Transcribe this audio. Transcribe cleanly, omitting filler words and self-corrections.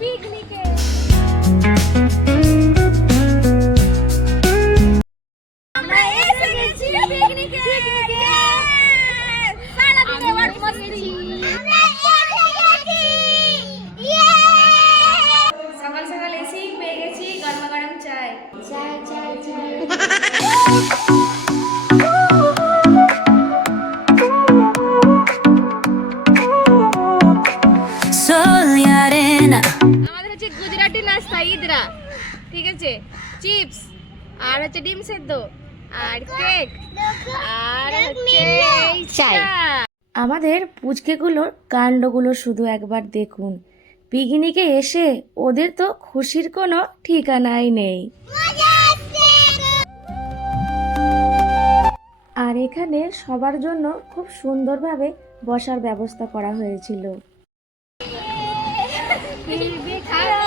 পিকনিকে। আমরা এসে গেছি পিকনিকে। সারাদিনে ওয়াট মস্তি। আমরা এসে গেছি। সকাল সকাল এসেই পেয়ে গেছি গরমা গরম চাই। চাই চাই চাই। আমাদের হচ্ছে গুজরাটি নাস্তা ইদরা, ঠিক আছে, চিপস আর হচ্ছে ডিম সেদ্ধ আর কেক আর হচ্ছে চাই। আমাদের পুচকেগুলোর কাণ্ডগুলো শুধু একবার দেখুন। পিকনিকে এসে ওদের তো খুশির কোনো ঠিকানাই নেই। আর এখানে সবার জন্য খুব সুন্দরভাবে বসার ব্যবস্থা করা হয়েছিল। फिर भी खाया